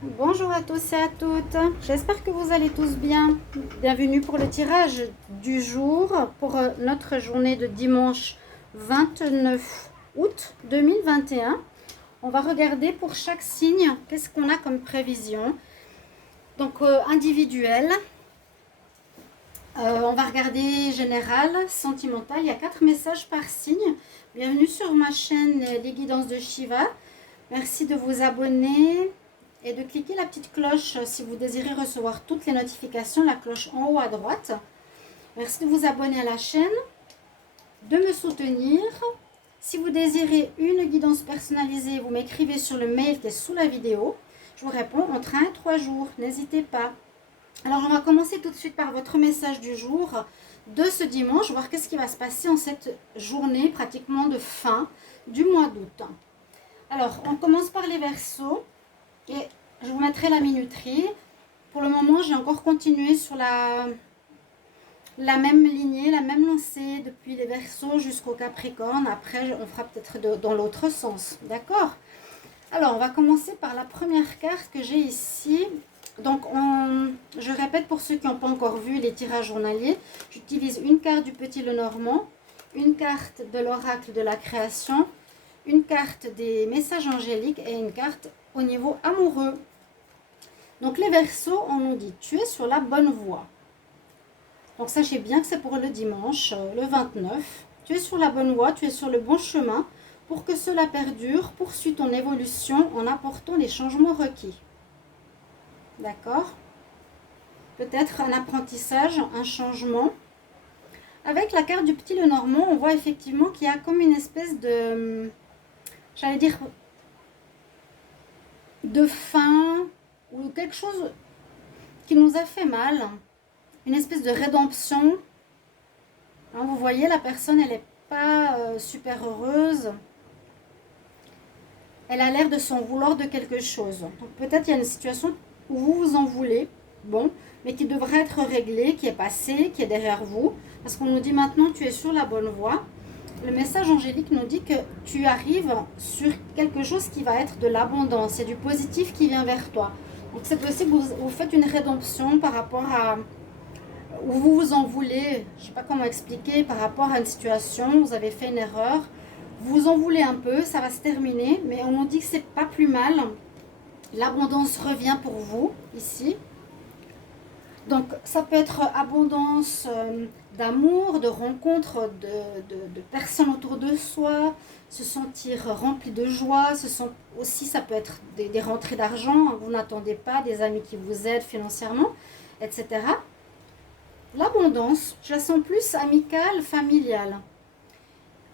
Bonjour à tous et à toutes, j'espère que vous allez tous bien. Bienvenue pour le tirage du jour pour notre journée de dimanche 29 août 2021. On va regarder pour chaque signe qu'est-ce qu'on a comme prévision. Donc individuel, on va regarder général, sentimental. Il y a 4 messages par signe. Bienvenue sur ma chaîne Les Guidances de Shiva. Merci de vous abonner et de cliquer la petite cloche si vous désirez recevoir toutes les notifications, la cloche en haut à droite. Merci de vous abonner à la chaîne, de me soutenir. Si vous désirez une guidance personnalisée, vous m'écrivez sur le mail qui est sous la vidéo. Je vous réponds entre 1 et 3 jours, n'hésitez pas. Alors on va commencer tout de suite par votre message du jour de ce dimanche, voir qu'est-ce qui va se passer en cette journée pratiquement de fin du mois d'août. Alors on commence par les Verseaux. Et je vous mettrai la minuterie. Pour le moment, j'ai encore continué sur la même lignée, la même lancée depuis les Verseaux jusqu'au Capricorne. Après, on fera peut-être dans l'autre sens. D'accord? Alors, on va commencer par la première carte que j'ai ici. Donc, je répète pour ceux qui n'ont pas encore vu les tirages journaliers. J'utilise une carte du Petit Lenormand, une carte de l'oracle de la création, une carte des messages angéliques et une carte au niveau amoureux. Donc les Verseaux, on nous dit tu es sur la bonne voie. Donc sachez bien que c'est pour le dimanche, le 29. Tu es sur la bonne voie, tu es sur le bon chemin. Pour que cela perdure, poursuis ton évolution en apportant les changements requis. D'accord? Peut-être un apprentissage, un changement. Avec la carte du Petit Lenormand, on voit effectivement qu'il y a comme une espèce de, j'allais dire, de fin ou quelque chose qui nous a fait mal, une espèce de rédemption. Hein, vous voyez, la personne, elle n'est pas super heureuse. Elle a l'air de s'en vouloir de quelque chose. Donc peut-être il y a une situation où vous vous en voulez, bon, mais qui devrait être réglée, qui est passée, qui est derrière vous. Parce qu'on nous dit maintenant, tu es sur la bonne voie. Le message angélique nous dit que tu arrives sur quelque chose qui va être de l'abondance. Il y a du positif qui vient vers toi. Donc c'est possible que vous faites une rédemption par rapport à où vous vous en voulez. Je ne sais pas comment expliquer par rapport à une situation. Vous avez fait une erreur. Vous vous en voulez un peu. Ça va se terminer. Mais on nous dit que c'est pas plus mal. L'abondance revient pour vous ici. Donc ça peut être abondance d'amour, de rencontres de personnes autour de soi, se sentir rempli de joie, aussi ça peut être des rentrées d'argent, vous n'attendez pas, des amis qui vous aident financièrement, etc. L'abondance, je la sens plus amicale, familiale.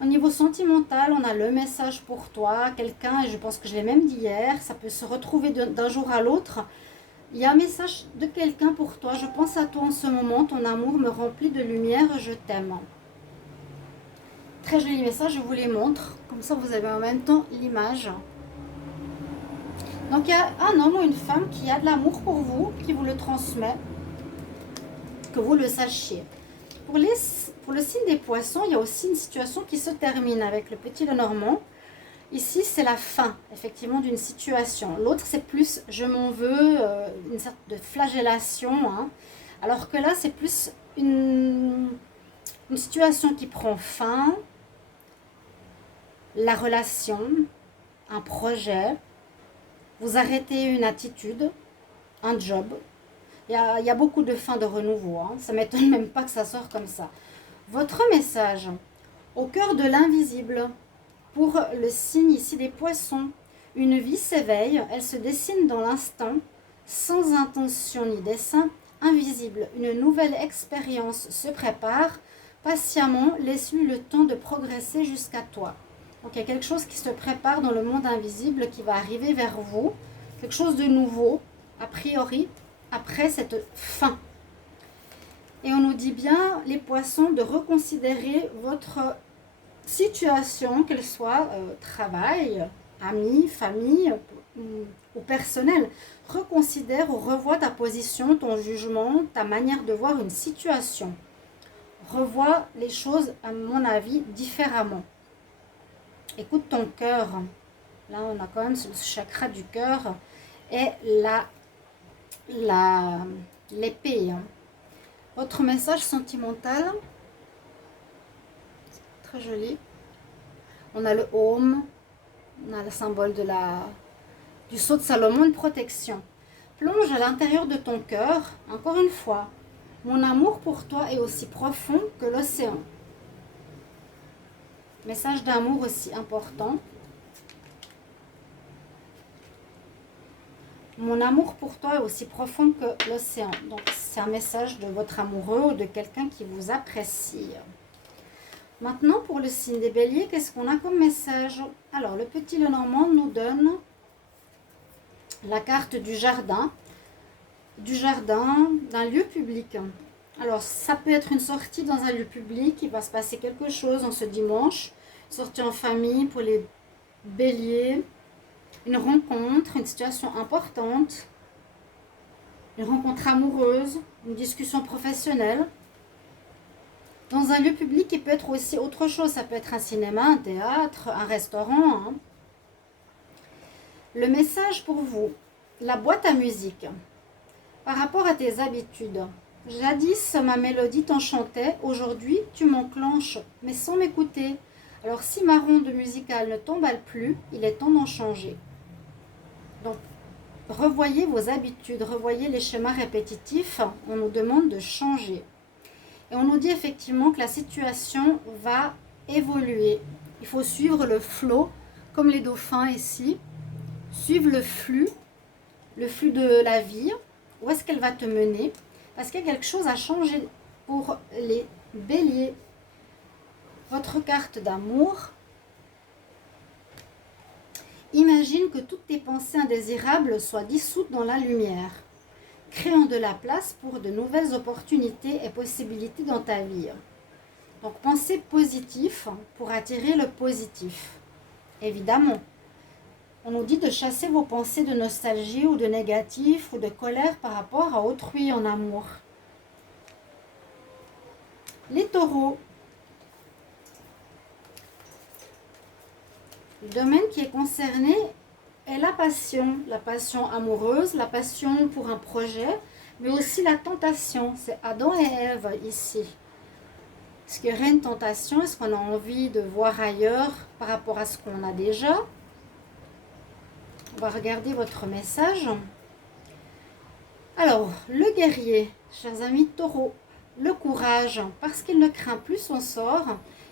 Au niveau sentimental, on a le message pour toi, quelqu'un, et je pense que je l'ai même dit hier, ça peut se retrouver d'un jour à l'autre. Il y a un message de quelqu'un pour toi. Je pense à toi en ce moment. Ton amour me remplit de lumière. Je t'aime. Très joli message. Je vous les montre. Comme ça, vous avez en même temps l'image. Donc, il y a un homme ou une femme qui a de l'amour pour vous, qui vous le transmet. Que vous le sachiez. Pour le signe des poissons, il y a aussi une situation qui se termine avec le Petit Lenormand. Ici, c'est la fin, effectivement, d'une situation. L'autre, c'est plus je m'en veux, une sorte de flagellation. Hein. Alors que là, c'est plus une situation qui prend fin, la relation, un projet, vous arrêtez une attitude, un job. Il y a beaucoup de fins de renouveau. Hein. Ça ne m'étonne même pas que ça sorte comme ça. Votre message, au cœur de l'invisible. Pour le signe ici des poissons, une vie s'éveille, elle se dessine dans l'instant, sans intention ni dessein, invisible. Une nouvelle expérience se prépare, patiemment, laisse-lui le temps de progresser jusqu'à toi. Donc il y a quelque chose qui se prépare dans le monde invisible qui va arriver vers vous, quelque chose de nouveau, a priori, après cette fin. Et on nous dit bien, les poissons, de reconsidérer votre situation, qu'elle soit travail, amis, famille ou personnel. Reconsidère ou revois ta position, ton jugement, ta manière de voir une situation. Revois les choses, à mon avis, différemment. Écoute ton cœur. Là, on a quand même ce chakra du cœur. et l'épée. Votre message sentimental, très joli. On a le Home, on a le symbole du sceau de Salomon, une protection. Plonge à l'intérieur de ton cœur, encore une fois. Mon amour pour toi est aussi profond que l'océan. Message d'amour aussi important. Mon amour pour toi est aussi profond que l'océan. Donc, c'est un message de votre amoureux ou de quelqu'un qui vous apprécie. Maintenant, pour le signe des béliers, qu'est-ce qu'on a comme message? Alors, le petit Lenormand nous donne la carte du jardin d'un lieu public. Alors, ça peut être une sortie dans un lieu public, il va se passer quelque chose en ce dimanche, sortie en famille pour les béliers, une rencontre, une situation importante, une rencontre amoureuse, une discussion professionnelle. Dans un lieu public, il peut être aussi autre chose. Ça peut être un cinéma, un théâtre, un restaurant. Hein. Le message pour vous, la boîte à musique. Par rapport à tes habitudes. Jadis, ma mélodie t'enchantait. Aujourd'hui, tu m'enclenches, mais sans m'écouter. Alors, si ma ronde musicale ne t'emballe plus, il est temps d'en changer. Donc, revoyez vos habitudes, revoyez les schémas répétitifs. On nous demande de changer. Et on nous dit effectivement que la situation va évoluer. Il faut suivre le flot, comme les dauphins ici. Suivre le flux de la vie. Où est-ce qu'elle va te mener? Parce qu'il y a quelque chose à changer pour les béliers. Votre carte d'amour. Imagine que toutes tes pensées indésirables soient dissoutes dans la lumière, créant de la place pour de nouvelles opportunités et possibilités dans ta vie. Donc, pensez positif pour attirer le positif. Évidemment, on nous dit de chasser vos pensées de nostalgie ou de négatif ou de colère par rapport à autrui en amour. Les taureaux. Le domaine qui est concerné est la passion amoureuse, la passion pour un projet, mais aussi la tentation. C'est Adam et Ève ici. Est-ce qu'il y aurait une tentation? Est-ce qu'on a envie de voir ailleurs par rapport à ce qu'on a déjà? On va regarder votre message. Alors, le guerrier, chers amis taureaux, le courage, parce qu'il ne craint plus son sort,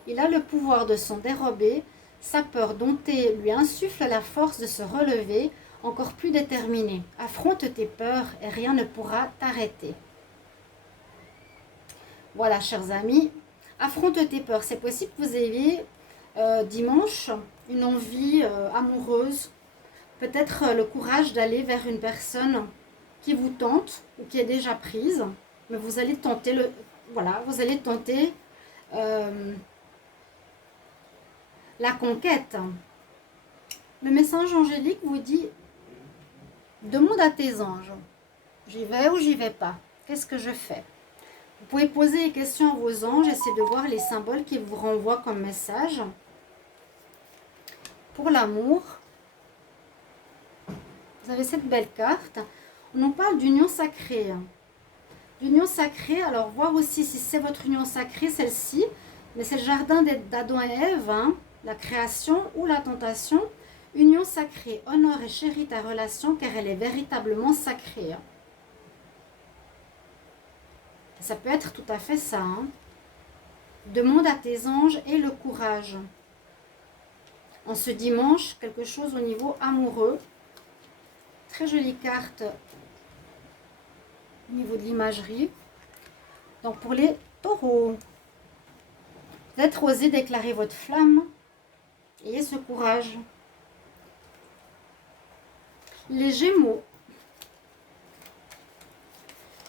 il a le pouvoir de s'en dérober. Sa peur domptée lui insuffle la force de se relever, encore plus déterminé. Affronte tes peurs et rien ne pourra t'arrêter. Voilà, chers amis, affronte tes peurs. C'est possible que vous ayez dimanche une envie amoureuse, peut-être le courage d'aller vers une personne qui vous tente ou qui est déjà prise, mais vous allez tenter la conquête. Le message angélique vous dit: demande à tes anges, j'y vais ou j'y vais pas, qu'est-ce que je fais? Vous pouvez poser des questions à vos anges, essayez de voir les symboles qu'ils vous renvoient comme message. Pour l'amour, vous avez cette belle carte. On nous parle d'union sacrée. D'union sacrée, alors voir aussi si c'est votre union sacrée, celle-ci, mais c'est le jardin d'Adam et Ève, hein, la création ou la tentation. Union sacrée, honore et chéris ta relation car elle est véritablement sacrée. Ça peut être tout à fait ça. Hein. Demande à tes anges et le courage. En ce dimanche, quelque chose au niveau amoureux. Très jolie carte au niveau de l'imagerie. Donc pour les taureaux, vous êtes osé déclarer votre flamme. Ayez ce courage. Les Gémeaux.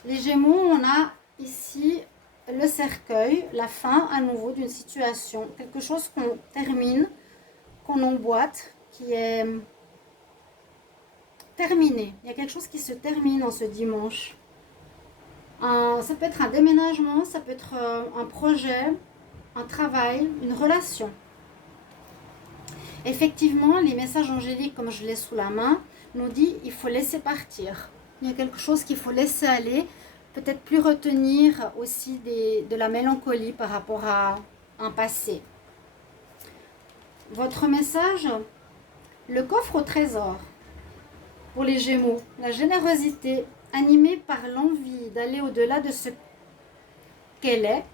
Les Gémeaux, on a ici le cercueil, la fin à nouveau d'une situation. Quelque chose qu'on termine, qu'on emboîte, qui est terminé. Il y a quelque chose qui se termine en ce dimanche. Ça peut être un déménagement, ça peut être un projet, un travail, une relation. Effectivement, les messages angéliques, comme je l'ai sous la main, nous dit il faut laisser partir. Il y a quelque chose qu'il faut laisser aller, peut-être plus retenir aussi de la mélancolie par rapport à un passé. Votre message, le coffre au trésor. Pour les Gémeaux, la générosité animée par l'envie d'aller au-delà de ce qu'elle est.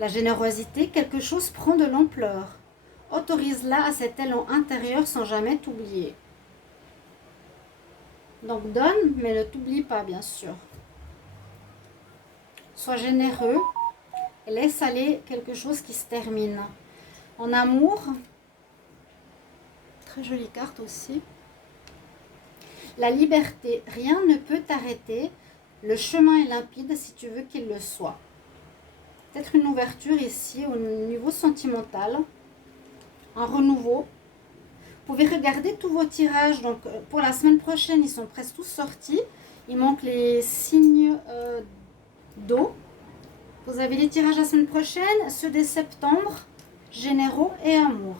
La générosité, quelque chose prend de l'ampleur. Autorise-la à cet élan intérieur sans jamais t'oublier. Donc donne, mais ne t'oublie pas, bien sûr. Sois généreux et laisse aller quelque chose qui se termine. En amour, très jolie carte aussi. La liberté, rien ne peut t'arrêter. Le chemin est limpide si tu veux qu'il le soit. Peut-être une ouverture ici au niveau sentimental. Un renouveau. Vous pouvez regarder tous vos tirages. Donc pour la semaine prochaine, ils sont presque tous sortis. Il manque les signes d'eau. Vous avez les tirages la semaine prochaine, ceux de septembre, généraux et amour.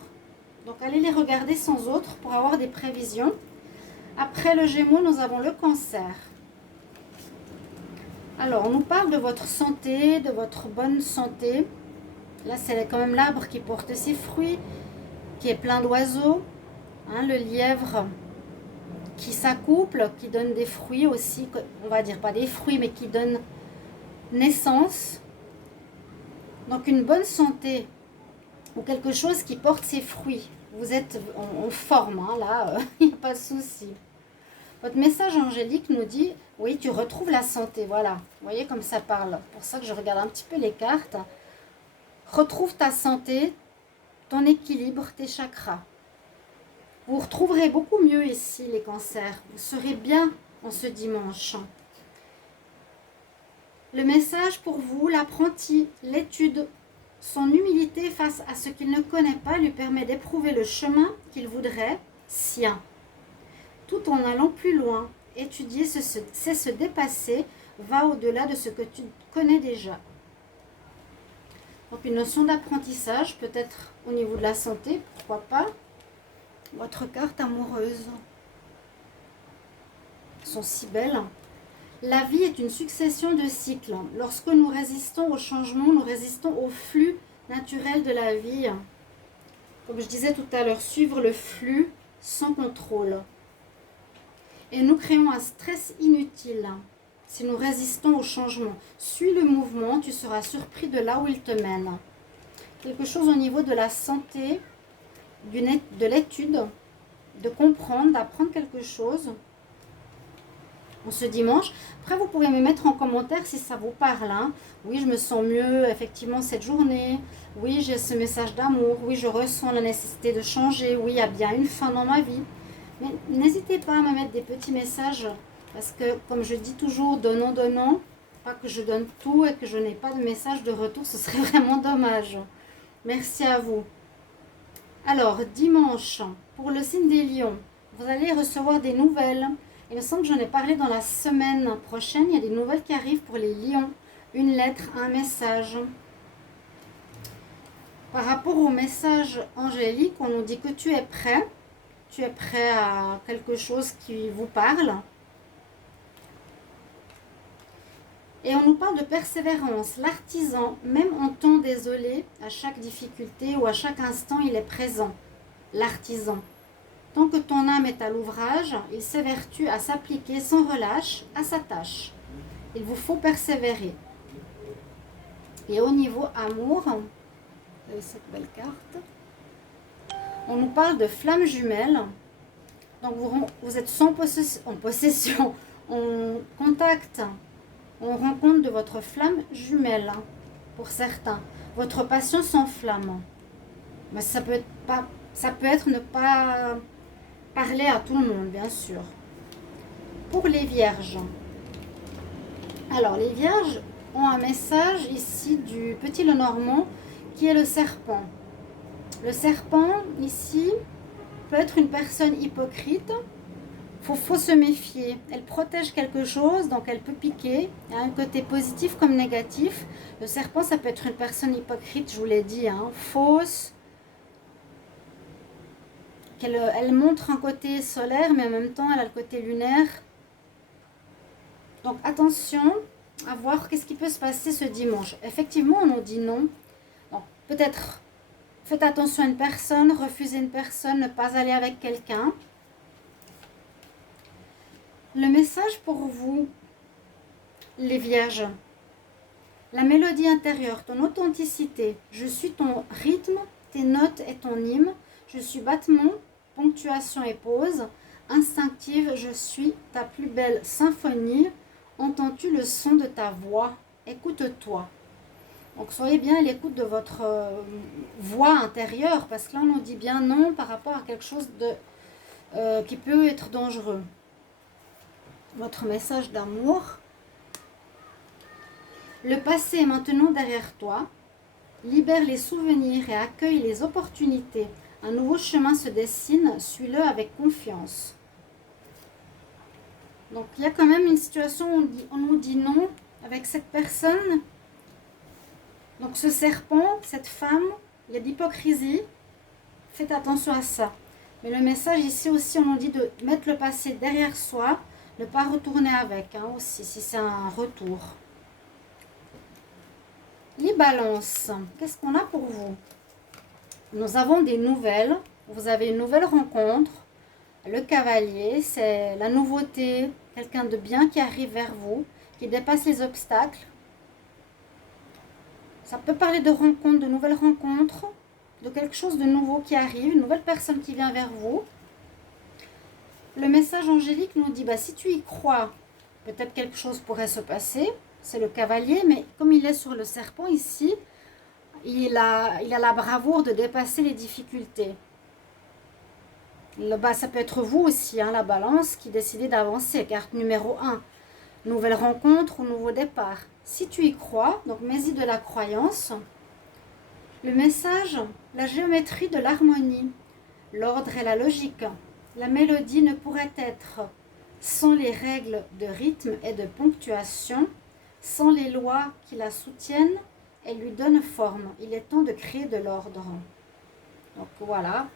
Donc allez les regarder sans autre pour avoir des prévisions. Après le Gémeaux, nous avons le Cancer. Alors, on nous parle de votre santé, de votre bonne santé. Là, c'est quand même l'arbre qui porte ses fruits, qui est plein d'oiseaux. Hein, le lièvre qui s'accouple, qui donne des fruits aussi, on va dire pas des fruits, mais qui donne naissance. Donc, une bonne santé ou quelque chose qui porte ses fruits. Vous êtes en forme, hein, là, il n'y a pas de souci. Votre message angélique nous dit, oui, tu retrouves la santé, voilà. Vous voyez comme ça parle. Pour ça que je regarde un petit peu les cartes. Retrouve ta santé, ton équilibre, tes chakras. Vous retrouverez beaucoup mieux ici, les cancers. Vous serez bien en ce dimanche. Le message pour vous, l'apprenti, l'étude, son humilité face à ce qu'il ne connaît pas lui permet d'éprouver le chemin qu'il voudrait, sien. Tout en allant plus loin, étudier, c'est se dépasser, va au-delà de ce que tu connais déjà. Donc une notion d'apprentissage, peut-être au niveau de la santé, pourquoi pas. Votre carte amoureuse. Elles sont si belles. La vie est une succession de cycles. Lorsque nous résistons au changement, nous résistons au flux naturel de la vie. Comme je disais tout à l'heure, suivre le flux sans contrôle. Et nous créons un stress inutile si nous résistons au changement. Suis le mouvement, tu seras surpris de là où il te mène. Quelque chose au niveau de la santé, de l'étude, de comprendre, d'apprendre quelque chose en ce dimanche. Après, vous pouvez me mettre en commentaire si ça vous parle. Hein. Oui, je me sens mieux effectivement cette journée. Oui, j'ai ce message d'amour. Oui, je ressens la nécessité de changer. Oui, il y a bien une fin dans ma vie. Mais n'hésitez pas à me mettre des petits messages parce que, comme je dis toujours, donnant, donnant, pas que je donne tout et que je n'ai pas de message de retour, ce serait vraiment dommage. Merci à vous. Alors, dimanche, pour le signe des lions, vous allez recevoir des nouvelles. Il me semble que j'en ai parlé dans la semaine prochaine. Il y a des nouvelles qui arrivent pour les lions. Une lettre, un message. Par rapport au message angélique, on nous dit que tu es prêt. Tu es prêt à quelque chose qui vous parle. Et on nous parle de persévérance. L'artisan, même en temps désolé, à chaque difficulté ou à chaque instant, il est présent. L'artisan. Tant que ton âme est à l'ouvrage, il s'évertue à s'appliquer sans relâche à sa tâche. Il vous faut persévérer. Et au niveau amour, vous avez cette belle carte. On nous parle de flammes jumelles. Donc vous êtes en possession, en contact, en rencontre de votre flamme jumelle. Pour certains, votre passion s'enflamme. Mais ça peut être ne pas parler à tout le monde, bien sûr. Pour les vierges. Alors, les vierges ont un message ici du petit Lenormand qui est le serpent. Le serpent, ici, peut être une personne hypocrite. Faut se méfier. Elle protège quelque chose, donc elle peut piquer. Il y a un côté positif comme négatif. Le serpent, ça peut être une personne hypocrite, je vous l'ai dit, hein, fausse, elle montre un côté solaire, mais en même temps, elle a le côté lunaire. Donc, attention à voir qu'est-ce qui peut se passer ce dimanche. Effectivement, on nous dit non. Donc, peut-être faites attention à une personne, refusez une personne, ne pas aller avec quelqu'un. Le message pour vous, les vierges. La mélodie intérieure, ton authenticité. Je suis ton rythme, tes notes et ton hymne. Je suis battement, ponctuation et pause. Instinctive, je suis ta plus belle symphonie. Entends-tu le son de ta voix? Écoute-toi. Donc soyez bien à l'écoute de votre voix intérieure, parce que là on nous dit bien non par rapport à quelque chose qui peut être dangereux. Votre message d'amour. Le passé est maintenant derrière toi. Libère les souvenirs et accueille les opportunités. Un nouveau chemin se dessine, suis-le avec confiance. Donc il y a quand même une situation où on nous dit non avec cette personne. Donc ce serpent, cette femme, il y a de l'hypocrisie. Faites attention à ça. Mais le message ici aussi, on nous dit de mettre le passé derrière soi, ne pas retourner avec aussi, si c'est un retour. Les balances, qu'est-ce qu'on a pour vous? Nous avons des nouvelles. Vous avez une nouvelle rencontre. Le cavalier, c'est la nouveauté, quelqu'un de bien qui arrive vers vous, qui dépasse les obstacles. Ça peut parler de rencontres, de nouvelles rencontres, de quelque chose de nouveau qui arrive, une nouvelle personne qui vient vers vous. Le message angélique nous dit, si tu y crois, peut-être quelque chose pourrait se passer. C'est le cavalier, mais comme il est sur le serpent ici, il a la bravoure de dépasser les difficultés. Ça peut être vous aussi, la balance, qui décidez d'avancer. Carte numéro 1, nouvelle rencontre ou nouveau départ. Si tu y crois, donc mets-y de la croyance. Le message, la géométrie de l'harmonie, l'ordre et la logique. La mélodie ne pourrait être sans les règles de rythme et de ponctuation, sans les lois qui la soutiennent et lui donnent forme. Il est temps de créer de l'ordre. Donc voilà.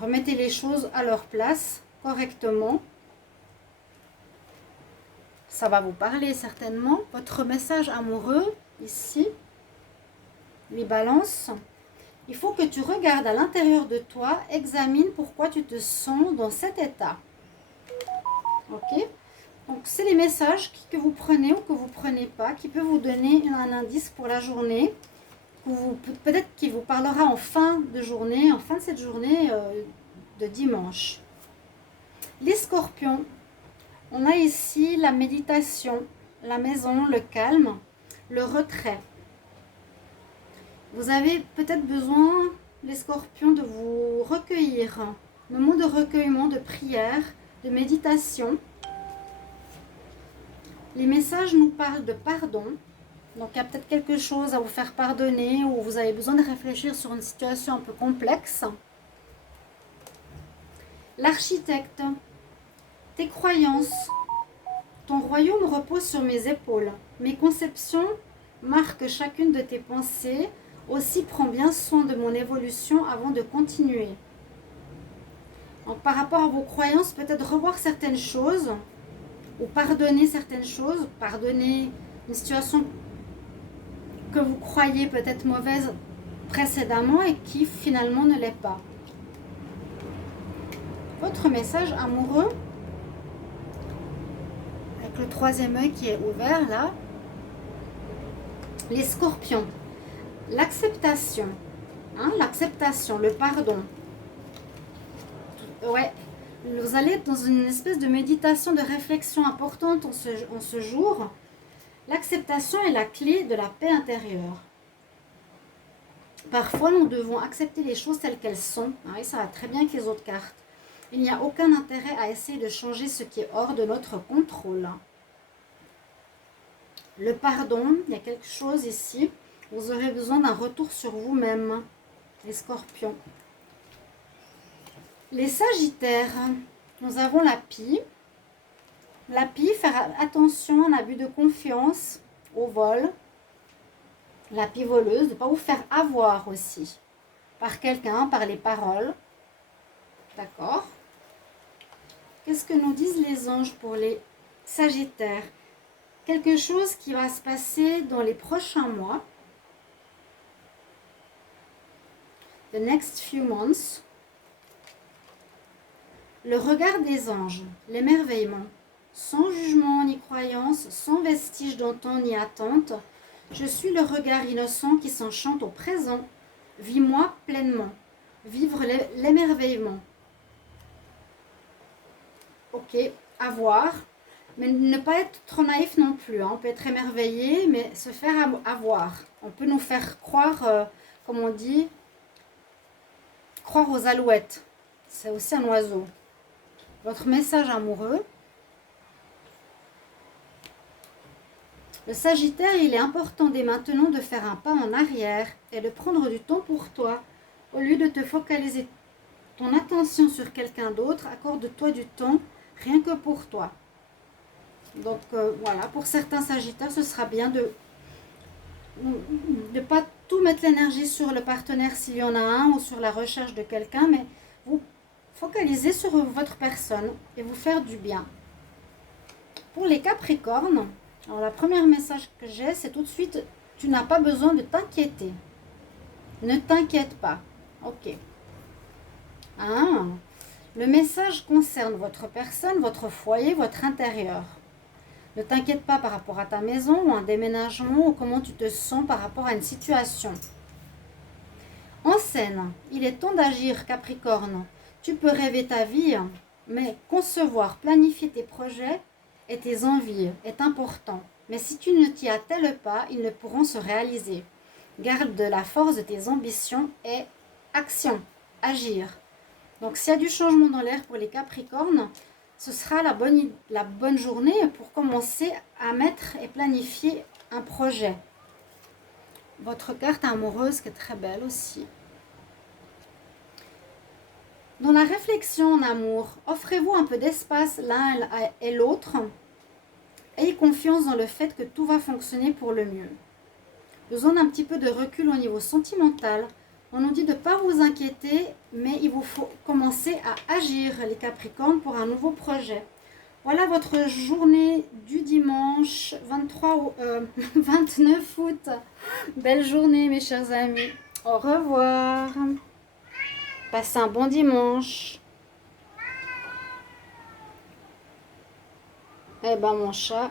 Remettez les choses à leur place correctement. Ça va vous parler certainement. Votre message amoureux, ici, les balances. Il faut que tu regardes à l'intérieur de toi, examine pourquoi tu te sens dans cet état. Ok? Donc, c'est les messages que vous prenez ou que vous ne prenez pas, qui peuvent vous donner un indice pour la journée. Peut-être qu'il vous parlera en fin de journée, en fin de cette journée de dimanche. Les scorpions, on a ici la méditation, la maison, le calme, le retrait. Vous avez peut-être besoin, les scorpions, de vous recueillir. Moment de recueillement, de prière, de méditation. Les messages nous parlent de pardon. Donc il y a peut-être quelque chose à vous faire pardonner ou vous avez besoin de réfléchir sur une situation un peu complexe. L'architecte, tes croyances, ton royaume repose sur mes épaules. Mes conceptions marquent chacune de tes pensées. Aussi prends bien soin de mon évolution avant de continuer. Donc par rapport à vos croyances, peut-être revoir certaines choses ou pardonner certaines choses, pardonner une situation que vous croyez peut-être mauvaise précédemment et qui finalement ne l'est pas. Votre message amoureux, avec le troisième œil qui est ouvert là, les scorpions, l'acceptation, l'acceptation, le pardon. Ouais, vous allez être dans une espèce de méditation, de réflexion importante en ce jour. L'acceptation est la clé de la paix intérieure. Parfois, nous devons accepter les choses telles qu'elles sont. Et ça va très bien avec les autres cartes. Il n'y a aucun intérêt à essayer de changer ce qui est hors de notre contrôle. Le pardon, il y a quelque chose ici. Vous aurez besoin d'un retour sur vous-même, les scorpions. Les sagittaires, nous avons la pie. La pie, faire attention à un abus de confiance, au vol. La pie voleuse, de ne pas vous faire avoir aussi par quelqu'un, par les paroles. D'accord. Qu'est-ce que nous disent les anges pour les Sagittaires? Quelque chose qui va se passer dans les prochains mois. The next few months. Le regard des anges, l'émerveillement. Sans jugement ni croyance, sans vestige d'antan ni attente, je suis le regard innocent qui s'enchante au présent. Vis-moi pleinement. Vivre l'émerveillement. Ok, à voir. Mais ne pas être trop naïf non plus. Hein. On peut être émerveillé, mais se faire avoir. On peut nous faire croire, comme on dit, croire aux alouettes. C'est aussi un oiseau. Votre message amoureux. Le Sagittaire, il est important dès maintenant de faire un pas en arrière et de prendre du temps pour toi. Au lieu de te focaliser ton attention sur quelqu'un d'autre, accorde-toi du temps rien que pour toi. Donc voilà, pour certains Sagittaires, ce sera bien de ne pas tout mettre l'énergie sur le partenaire s'il y en a un ou sur la recherche de quelqu'un, mais vous focaliser sur votre personne et vous faire du bien. Pour les Capricornes, alors la première message que j'ai, c'est tout de suite, tu n'as pas besoin de t'inquiéter. Ne t'inquiète pas. Ok. Ah, le message concerne votre personne, votre foyer, votre intérieur. Ne t'inquiète pas par rapport à ta maison ou un déménagement ou comment tu te sens par rapport à une situation. En scène, il est temps d'agir, Capricorne. Tu peux rêver ta vie, mais concevoir, planifier tes projets et tes envies est important. Mais si tu ne t'y attelles pas, ils ne pourront se réaliser. Garde de la force de tes ambitions et action, agir. Donc s'il y a du changement dans l'air pour les Capricornes, ce sera la bonne journée pour commencer à mettre et planifier un projet. Votre carte amoureuse qui est très belle aussi. Dans la réflexion en amour, offrez-vous un peu d'espace l'un et l'autre. Ayez confiance dans le fait que tout va fonctionner pour le mieux. Besoin d'un petit peu de recul au niveau sentimental. On nous dit de ne pas vous inquiéter, mais il vous faut commencer à agir, les Capricornes, pour un nouveau projet. Voilà votre journée du dimanche 29 août. Belle journée, mes chers amis. Au revoir. Passez un bon dimanche. Eh ben, mon chat,